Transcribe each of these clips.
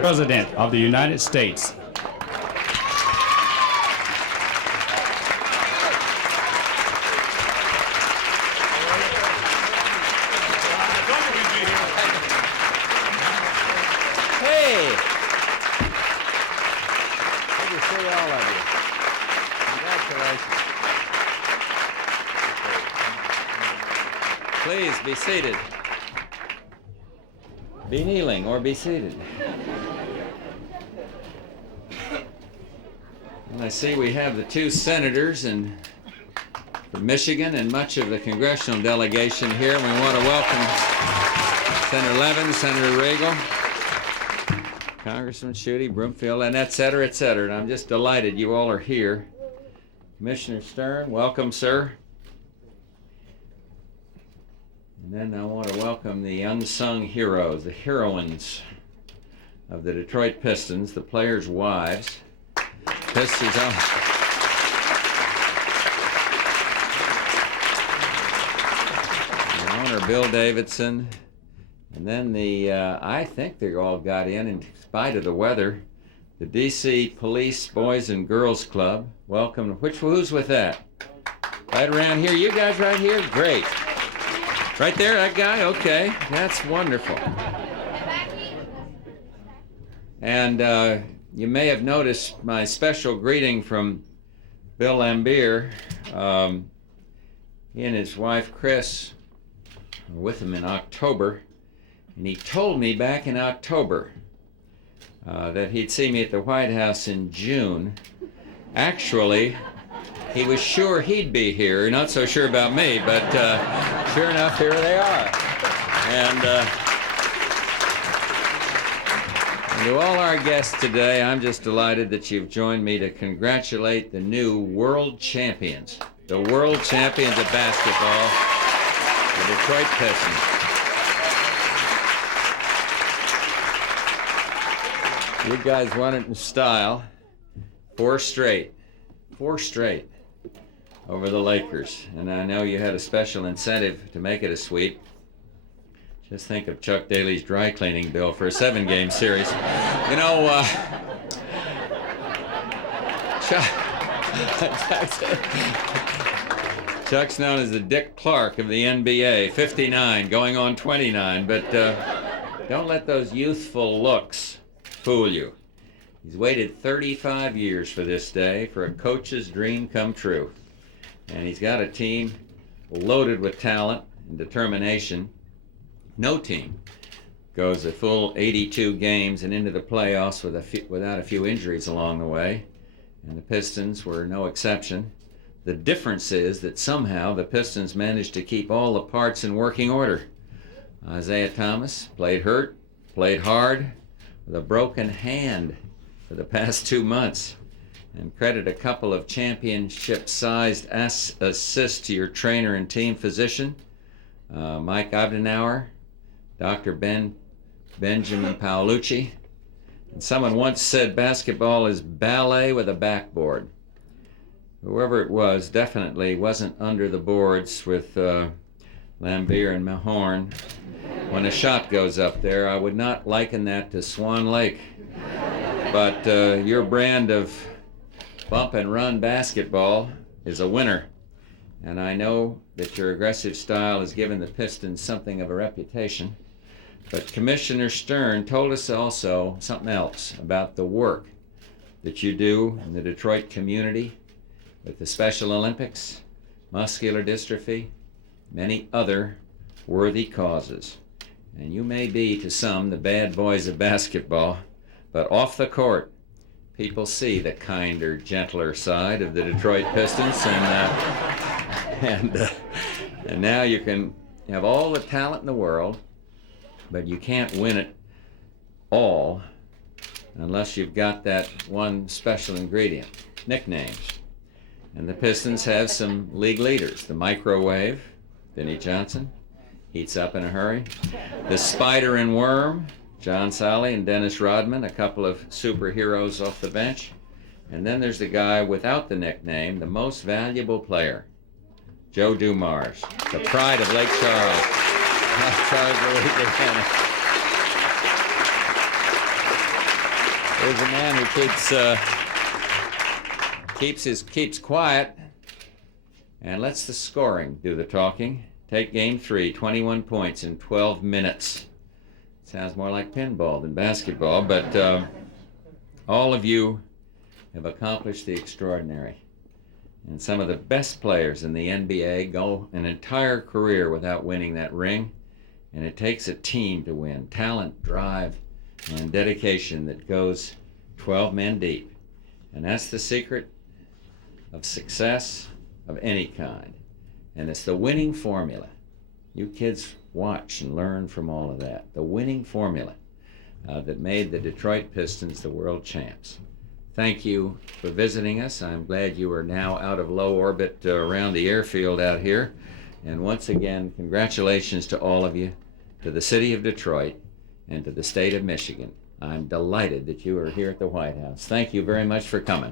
President of the United States. Please be seated. Be kneeling or be seated. And I see we have the two senators from Michigan and much of the congressional delegation here. We want to welcome Senator Levin, Senator Regal, Congressman Schuette, Broomfield, and et cetera, et cetera. And I'm just delighted you all are here. Commissioner Stern, welcome, sir. And then I want to welcome the unsung heroes, the heroines of the Detroit Pistons, the players' wives. Pistons owner Bill Davidson. And then I think they all got in spite of the weather, the D.C. Police Boys and Girls Club. Welcome. Who's with that? Right around here. You guys right here? Great. Right there, that guy? Okay, that's wonderful. And you may have noticed my special greeting from Bill Lambier. He and his wife, Chris, were with him in October. And he told me back in October that he'd see me at the White House in June. Actually, he was sure he'd be here, not so sure about me, but sure enough, here they are. And to all our guests today, I'm just delighted that you've joined me to congratulate the new world champions, the world champions of basketball, the Detroit Pistons. You guys won it in style, four straight over the Lakers, and I know you had a special incentive to make it a sweep. Just think of Chuck Daly's dry cleaning bill for a 7-game series. You know, Chuck's known as the Dick Clark of the NBA, 59, going on 29, but don't let those youthful looks fool you. He's waited 35 years for this day, for a coach's dream come true. And he's got a team loaded with talent and determination. No team goes a full 82 games and into the playoffs without a few injuries along the way. And the Pistons were no exception. The difference is that somehow the Pistons managed to keep all the parts in working order. Isaiah Thomas played hurt, played hard, with a broken hand for the past 2 months, and credit a couple of championship-sized assists to your trainer and team physician, Mike Abdenauer, Dr. Benjamin Paolucci. And someone once said basketball is ballet with a backboard. Whoever it was definitely wasn't under the boards with Lambier and Mahorn. When a shot goes up there, I would not liken that to Swan Lake. But your brand of bump and run basketball is a winner. And I know that your aggressive style has given the Pistons something of a reputation. But Commissioner Stern told us also something else about the work that you do in the Detroit community with the Special Olympics, muscular dystrophy, many other worthy causes. And you may be to some the bad boys of basketball, but off the court, people see the kinder, gentler side of the Detroit Pistons, and now you can have all the talent in the world, but you can't win it all unless you've got that one special ingredient, nicknames. And the Pistons have some league leaders. The microwave, Vinnie Johnson, heats up in a hurry. The spider and worm, John Sally and Dennis Rodman, a couple of superheroes off the bench. And then there's the guy without the nickname, the most valuable player, Joe Dumars, the pride of Lake Charles. Charles, Louisiana. There's a man who keeps quiet and lets the scoring do the talking. Take game 3, 21 points in 12 minutes. Sounds more like pinball than basketball, but all of you have accomplished the extraordinary. And some of the best players in the NBA go an entire career without winning that ring. And it takes a team to win. Talent, drive, and dedication that goes 12 men deep. And that's the secret of success of any kind. And it's the winning formula. You kids watch and learn from all of that. The winning formula that made the Detroit Pistons the world champs. Thank you for visiting us. I'm glad you are now out of low orbit around the airfield out here. And once again, congratulations to all of you, to the city of Detroit, and to the state of Michigan. I'm delighted that you are here at the White House. Thank you very much for coming.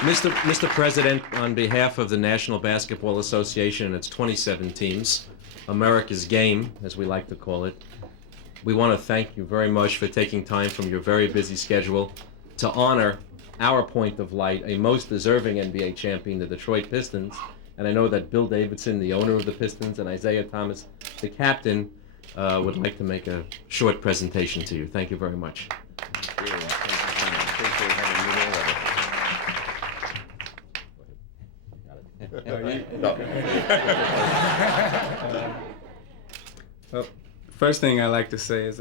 Mr. President, on behalf of the National Basketball Association and its 27 teams, America's Game, as we like to call it, we want to thank you very much for taking time from your very busy schedule to honor our point of light, a most deserving NBA champion, the Detroit Pistons. And I know that Bill Davidson, the owner of the Pistons, and Isaiah Thomas, the captain, would like to make a short presentation to you. Thank you very much. Well, first thing I'd like to say is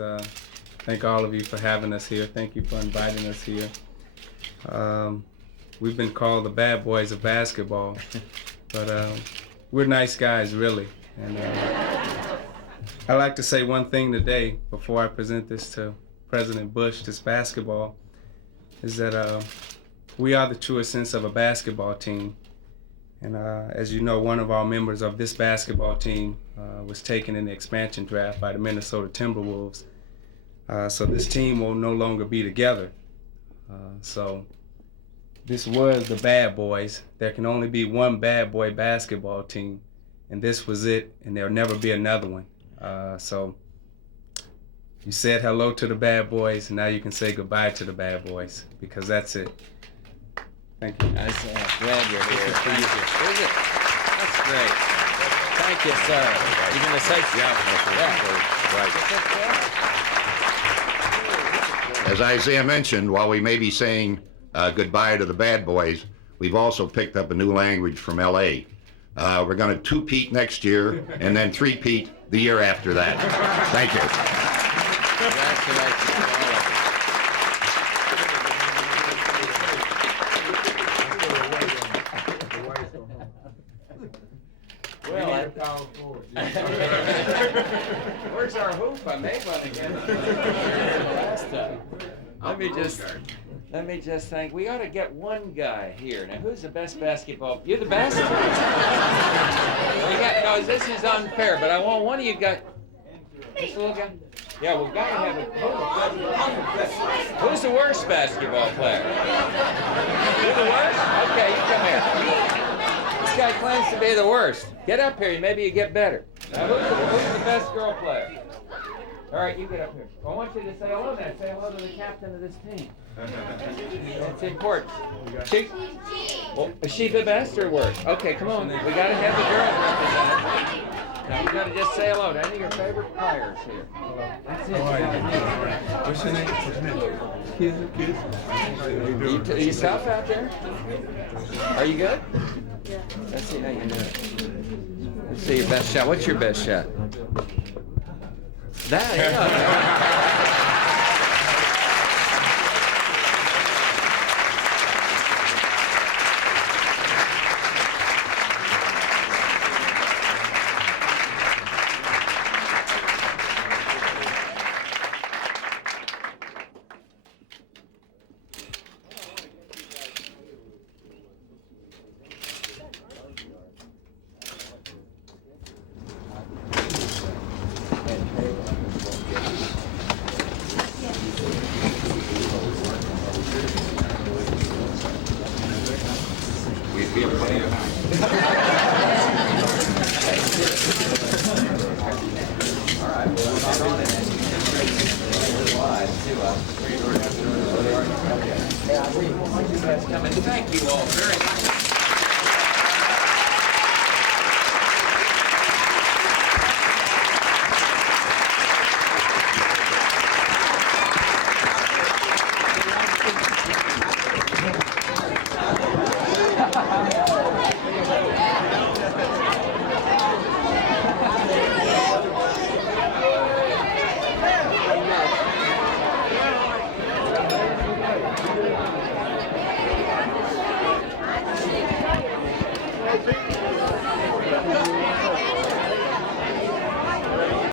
thank all of you for having us here. Thank you for inviting us here. We've been called the bad boys of basketball, but we're nice guys, really. And I'd like to say one thing today before I present this to President Bush, this basketball, is that we are the truest sense of a basketball team. And as you know, one of our members of this basketball team was taken in the expansion draft by the Minnesota Timberwolves. So this team will no longer be together. So this was the bad boys. There can only be one bad boy basketball team, and this was it, and there'll never be another one. So you said hello to the bad boys, and now you can say goodbye to the bad boys, because that's it. Thank you. I'm glad you're here. Thank you. Is it? That's great. Thank you, sir. You're going to say Yeah. As Isaiah mentioned, while we may be saying goodbye to the bad boys, we've also picked up a new language from L.A. We're going to two-peat next year and then three-peat the year after that. Thank you. Congratulations. Where's our hoop? I made one again. Last time. Let me just think. We ought to get one guy here. Now, who's the best basketball? You're the best? No, this is unfair, but I want one of you guys. This little guy? Yeah, we've got to have a. Who's the worst basketball player? You're the worst? Okay, you come here. This guy claims to be the worst. Get up here, maybe you get better. Now, who's the best girl player? All right, you get up here. I want you to say hello then. Say hello to the captain of this team. It's important. Is she the best or worst? Okay, come on. We got to have the girls represented. Now, you got to just say hello to any of your favorite players here. That's it. What's your name? Kids. You tough out there? Are you good? Yeah. Let's see how you do it. Let's see your best shot. What's your best shot? That, yeah. And thank you all very much.